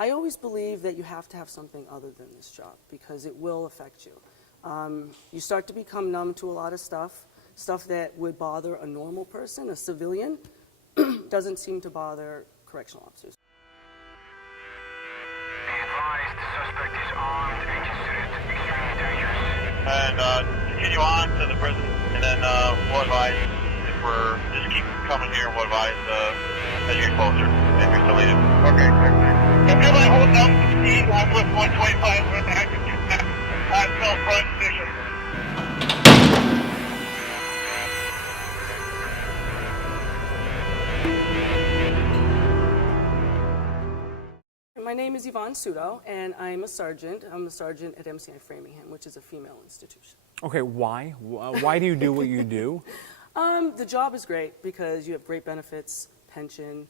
I always believe that you have to have something other than this job because it will affect you. You start to become numb to a lot of stuff that would bother a normal person, a civilian, doesn't seem to bother correctional officers. Be advised, the suspect is armed and considered extremely dangerous. And continue on to the prison, and then we'll advise if we're just keep coming here. We'll advise as you get closer if you're still needed. Okay, thanks. If you're like holding up the speed, I'm with 125 with the active until front station. My name is Yvonne Sudo, and I'm a sergeant. I'm a sergeant at MCI Framingham, which is a female institution. Okay, why? Why do you do what you do? The job is great because you have great benefits, pension.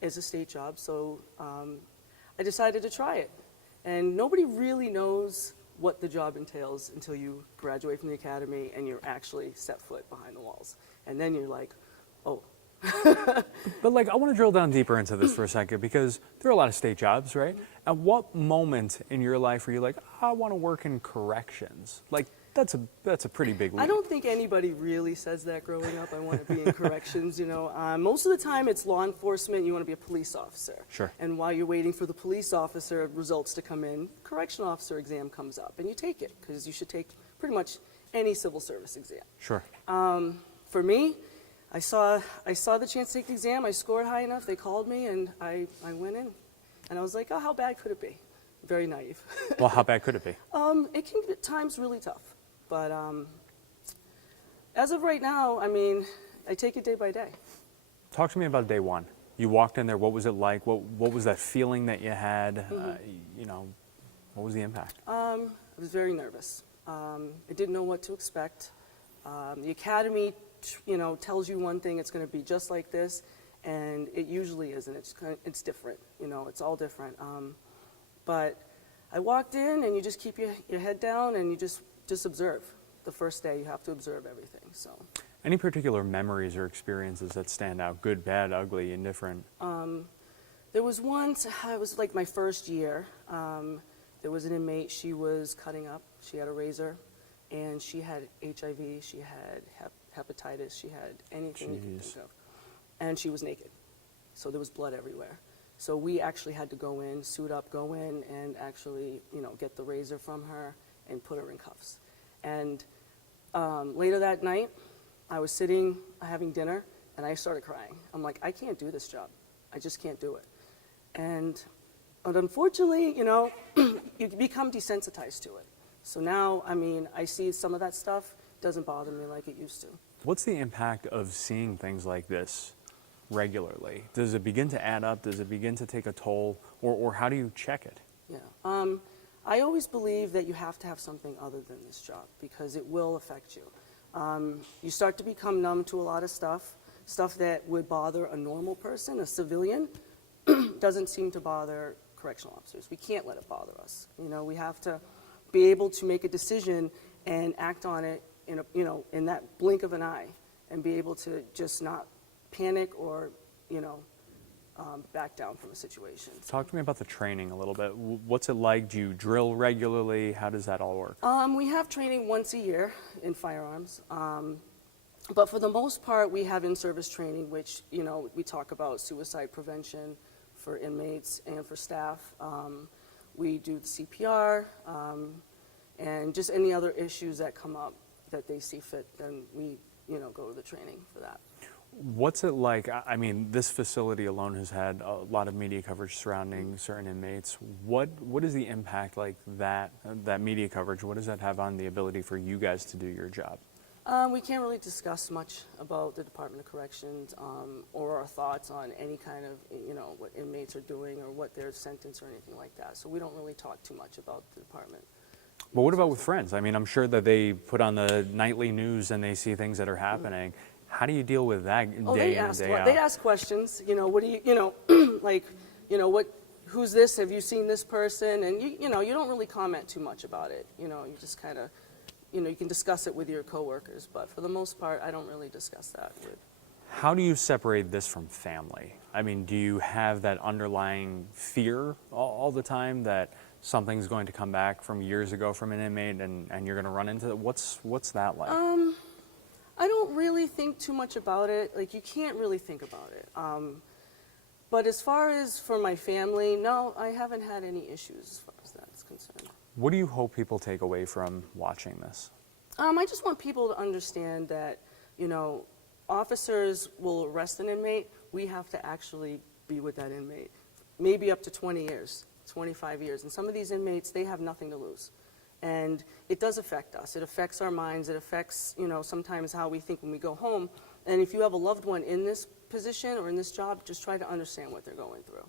It's a state job, so I decided to try it. And nobody really knows what the job entails until you graduate from the academy and you're actually set foot behind the walls. And then you're like, oh. But like, I want to drill down deeper into this for a second because there are a lot of state jobs, right? At what moment in your life are you like, I want to work in corrections? Like, that's a pretty big leap. I don't think anybody really says that growing up. I want to be in corrections, you know. Most of the time it's law enforcement. You want to be a police officer. Sure. And while you're waiting for the police officer results to come in, correctional officer exam comes up, and you take it because you should take pretty much any civil service exam. Sure. For me, I saw the chance to take the exam. I scored high enough. They called me, and I went in. And I was like, oh, how bad could it be? Very naive. Well, how bad could it be? It can be at times really tough. But as of right now, I mean, I take it day by day. Talk to me about day one. You walked in there. What was it like? What was that feeling that you had? You know, what was the impact? I was very nervous. I didn't know what to expect. The academy, you know, tells you one thing, it's going to be just like this, and it usually isn't. It's different. You know, it's all different. But I walked in, and you just keep your head down, and you just observe. The first day, you have to observe everything. So. Any particular memories or experiences that stand out? Good, bad, ugly, indifferent? There was once, it was like my first year. There was an inmate. She was cutting up. She had a razor, and she had HIV. She had hepatitis. She had anything you can think of, and she was naked. So there was blood everywhere. So we actually had to go in, suit up, go in, and actually, you know, get the razor from her and put her in cuffs. And later that night, I was sitting having dinner, and I started crying. I'm like, I can't do this job. I just can't do it. And unfortunately, you know, you become desensitized to it. So now, I mean, I see some of that stuff doesn't bother me like it used to. What's the impact of seeing things like this regularly? Does it begin to add up? Does it begin to take a toll? Or how do you check it? Yeah. I always believe that you have to have something other than this job because it will affect you. You start to become numb to a lot of stuff that would bother a normal person, a civilian, doesn't seem to bother correctional officers. We can't let it bother us. You know, we have to be able to make a decision and act on it in in that blink of an eye, and be able to just not panic or, you know, back down from a situation. Talk to me about the training a little bit. What's it like? Do you drill regularly? How does that all work? We have training once a year in firearms. But for the most part, we have in-service training, which, you know, we talk about suicide prevention for inmates and for staff. We do the CPR and just any other issues that come up that they see fit, then we, you know, go to the training for that. What's it like? I mean, this facility alone has had a lot of media coverage surrounding certain inmates. What is the impact like that media coverage? What does that have on the ability for you guys to do your job? We can't really discuss much about the Department of Corrections or our thoughts on any kind of, you know, what inmates are doing or what their sentence or anything like that. So we don't really talk too much about the department. But what about with friends? I mean, I'm sure that they put on the nightly news and they see things that are happening. How do you deal with that day in and day out? They ask questions. You know, what do you know, like, you know, who's this? Have you seen this person? And you know, you don't really comment too much about it. You know, you just kind of, you know, you can discuss it with your coworkers, but for the most part, I don't really discuss that with. How do you separate this from family? I mean, do you have that underlying fear all the time that something's going to come back from years ago from an inmate and you're going to run into it? What's that like? I don't really think too much about it. Like, you can't really think about it. But as far as for my family, no, I haven't had any issues as far as that's concerned. What do you hope people take away from watching this? I just want people to understand that, officers will arrest an inmate. We have to actually be with that inmate, maybe up to 20 years, 25 years. And some of these inmates, they have nothing to lose. And it does affect us. It affects our minds. It affects, sometimes how we think when we go home. And if you have a loved one in this position or in this job, just try to understand what they're going through.